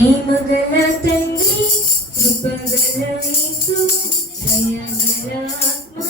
ప్రేమగల తండ్రి కృపగల యేసు దయగల ఆత్మ